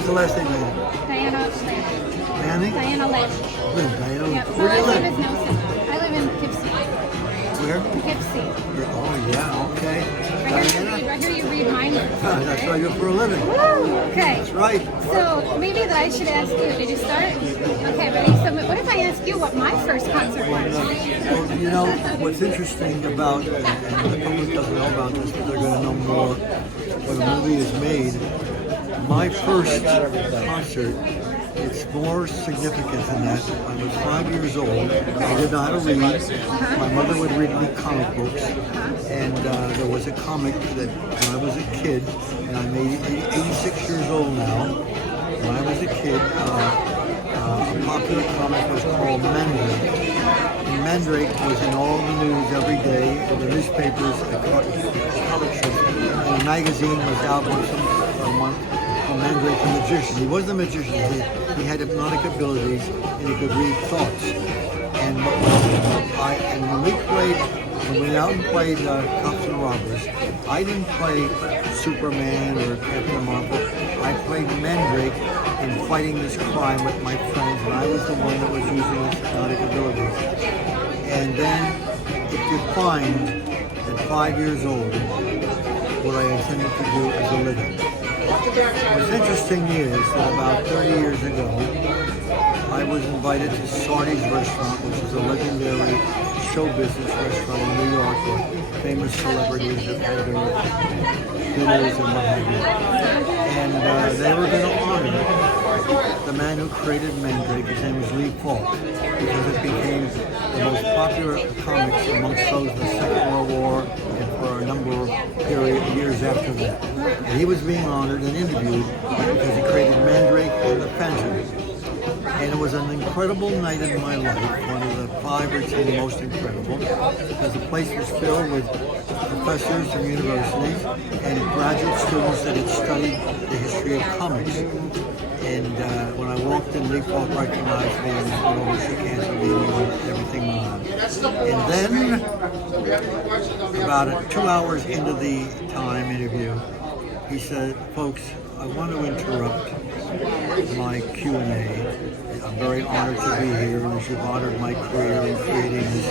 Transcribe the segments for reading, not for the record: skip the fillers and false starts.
What's the last name, Lynn? Diana Lynn. Manning? Diana Lynn. Lynn, Diana. Yep. Where do you My last name live? is Nelson. I live in Poughkeepsie. Where? Poughkeepsie. Oh, yeah, okay. I hear you read minds. That's what I do for a living. Woo! Okay. That's right. So maybe that I should ask you. Did you start? Okay, ready? So what if I ask you what my first concert was? Well, you know, what's interesting about, and the public doesn't know about this, but they're going to know more when a movie is made. My first concert, it's more significant than that. I was 5 years old. I didn't know how to read. My mother would read me comic books. And there was a comic that when I was a kid, and I'm 86 years old now. When I was a kid, a popular comic was called Mandrake. And Mandrake was in all the news every day, in the newspapers, the comic strips. And a magazine was out once a month. Mandrake the magician. He wasn't a magician. He had hypnotic abilities, and he could read thoughts. And when we went out and played Cops and Robbers, I didn't play Superman or Captain Marvel. I played Mandrake in fighting this crime with my friends, and I was the one that was using his hypnotic abilities. And then it defined at 5 years old what I intended to do as a living. What's interesting is that about 30 years ago, I was invited to Sardi's restaurant, which is a legendary show business restaurant in New York where famous celebrities have had their dinners and what have you. And they were going to honor the man who created Mandrake. His name was Lee Falk, because it became the most popular comics amongst those in the Second World War and for a number of years after that. And he was being honored and interviewed because he created Mandrake and the Phantom. And it was an incredible night in my life, one of the 5 or 10 most incredible, because the place was filled with professors from universities and graduate students that had studied the history of comics. And when I walked in, Lee Falk recognized me and we shook hands with me and everything went on. And then, about 2 hours into the time interview, he said, "Folks, I want to interrupt my Q&A. I'm very honored to be here, and as you've honored my career in creating this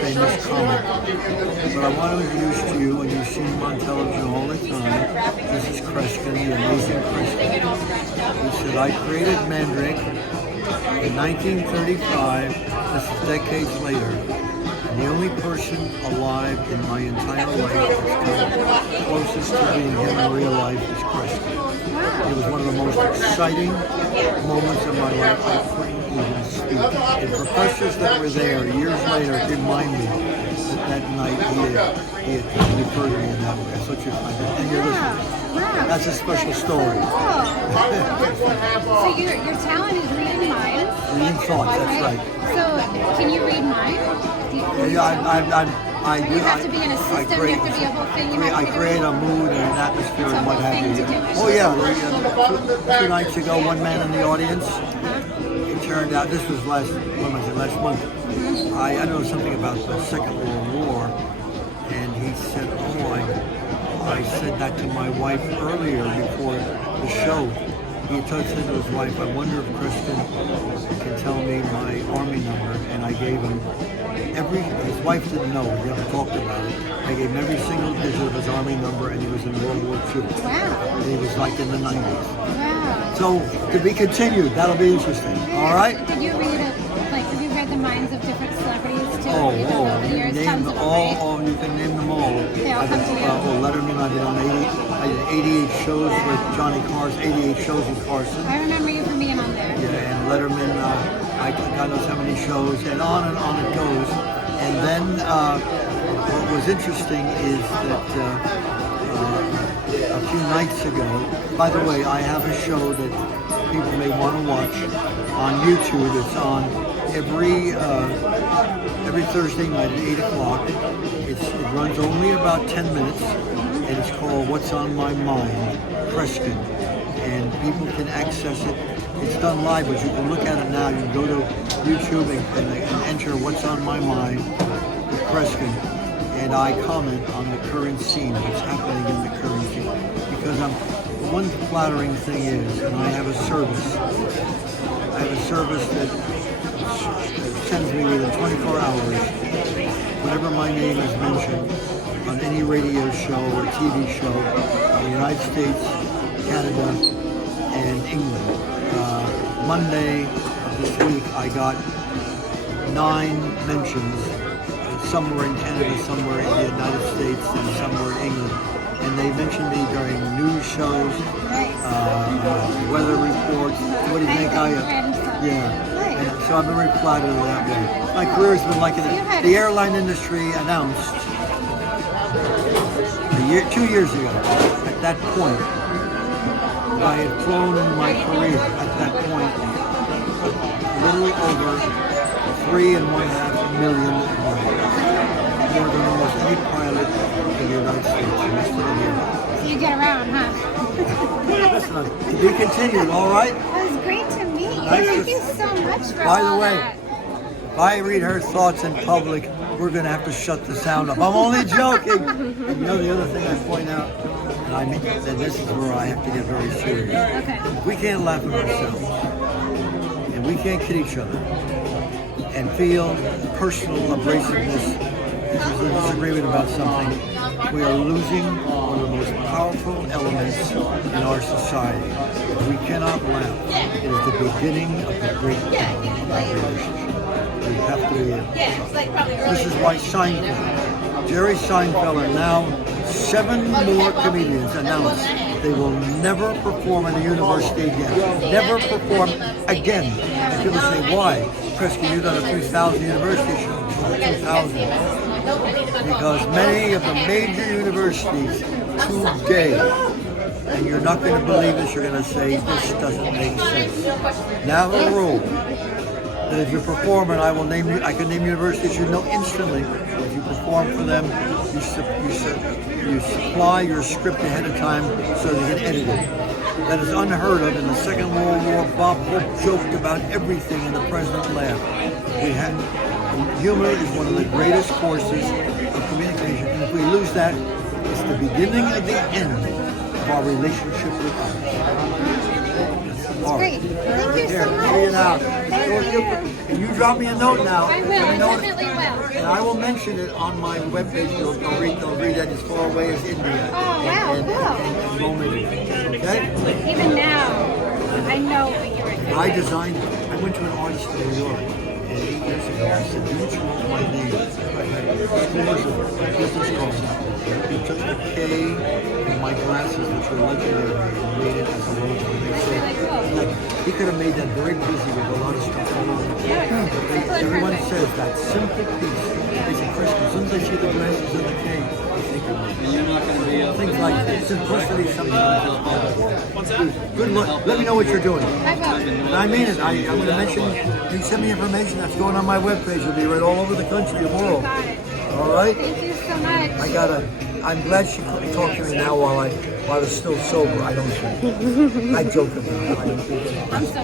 famous comic. But I want to introduce to you, and you've seen him on television all the time, this is Kreskin, the Amazing Kreskin." He said, "I created Mandrake in 1935, this is decades later. And the only person alive in my entire life that's come closest to being him in real life is Kreskin. It was one of the most exciting moments of my life. I couldn't even speak. And professors that were there years later remind me that night he had referred to me in that way. That's what you're finding. And you're listening. That's a special story." So your talent is reading minds? Reading thoughts, that's right. So can you read minds? I do. You have to be in a system, you have to be a whole thing. I create a mood and an atmosphere and what have you. It's a whole thing to do. Oh yeah, two nights ago, one man in the audience. It turned out this was last month. I know something about the Second World War, and he said, "Oh, I said that to my wife earlier before the show." He said to his wife, "I wonder if Kreskin can tell me my Army number," and I gave him his wife didn't know, we never talked about it. I gave him every single digit of his Army number, and he was in World War II. Wow. And he was like in the 90s. Wow. So, to be continued, that'll be interesting. All right? Did you read have you read the minds of different celebrities too? Oh, Over the years, name tons them of them, all, right? you can name them all. They all come to you. Letterman, I did 88 shows with Johnny Carson, 88 shows with Carson. I remember you from being on there. Yeah, and Letterman, God knows how many shows, and on it goes. And then what was interesting is that a few nights ago, by the way, I have a show that people may want to watch on YouTube. It's on every Thursday night at 8 o'clock. It runs only about 10 minutes, and it's called What's on My Mind, Kreskin. And people can access it. It's done live, but you can look at it now. You can go to YouTube and enter What's on My Mind with Kreskin, and I comment on the current scene, what's happening in the current scene. Because one flattering thing is, and I have a service. I have a service that sends me within 24 hours whenever my name is mentioned on any radio show or TV show in the United States, Canada, and England. Monday of this week, I got 9 mentions. Somewhere in Canada, somewhere in the United States, and somewhere in England. And they mentioned me during news shows, weather reports. What do you think? Yeah. And so I'm very flattered that way. My career has been like it. The airline industry announced 2 years ago, at that point, I had flown in my career at that point a little over 3.5 million miles. More than almost any pilot in the United States. So you get around, huh? Listen, to be continued, all right? That was great to meet you. Nice Thank you so much for By the all way, that. if I read her thoughts in public, we're going to have to shut the sound up. I'm only joking. And you know the other thing I point out, and I mean, and this is where I have to get very serious. Okay. We can't laugh at ourselves, and we can't kid each other, and feel personal abrasiveness if there's a disagreement about something. We are losing one of the most powerful elements in our society. We cannot laugh. It is the beginning of the breakdown of our relationship. We have to be able to. This is why Seinfeld, Jerry Seinfeld, and now 7 more comedians announced they will never perform in a university again. Never perform again. And people say, why? Kreskin, you've done a few thousand university shows. 2,000. Because many of the major universities today, and you're not going to believe this, you're going to say, this doesn't make sense. Now the rule that if you perform, and I can name universities you know instantly. If you perform for them, you supply your script ahead of time so they can edit it. That is unheard of. In the Second World War, Bob Hope joked about everything and the president laughed. Humor is one of the greatest forces of communication, and if we lose that, it's the beginning of the end of our relationship with others. That's great. Thank you so much. See you now. Thank you. And you drop me a note now. I will. I definitely will. And I will mention it on my webpage. They'll read that as far away as India. Oh, wow, and Romania. Okay? Even now, I know what you're doing. I went to an artist in New York. 8 years ago, I said, do you want my name? I had scores of business cards. He took the K in my glasses, which were legendary, and made it as a logo. They said, like, he could have made that very busy with a lot of stuff all over the place. Everyone says that simple piece. They say, Kreskin, as soon as I see the glasses and the K, I think of me. You're not going to be able things like that. Simplicity sometimes. Good luck. Let me know what you're doing. I will. And I mean it. I'm going to mention, you send me information that's going on my webpage. It'll be read all over the country, the world. Got it. All right? Thank you so much. I'm glad she couldn't talk to me now while I was still sober. I don't think. I joke about it. I'm so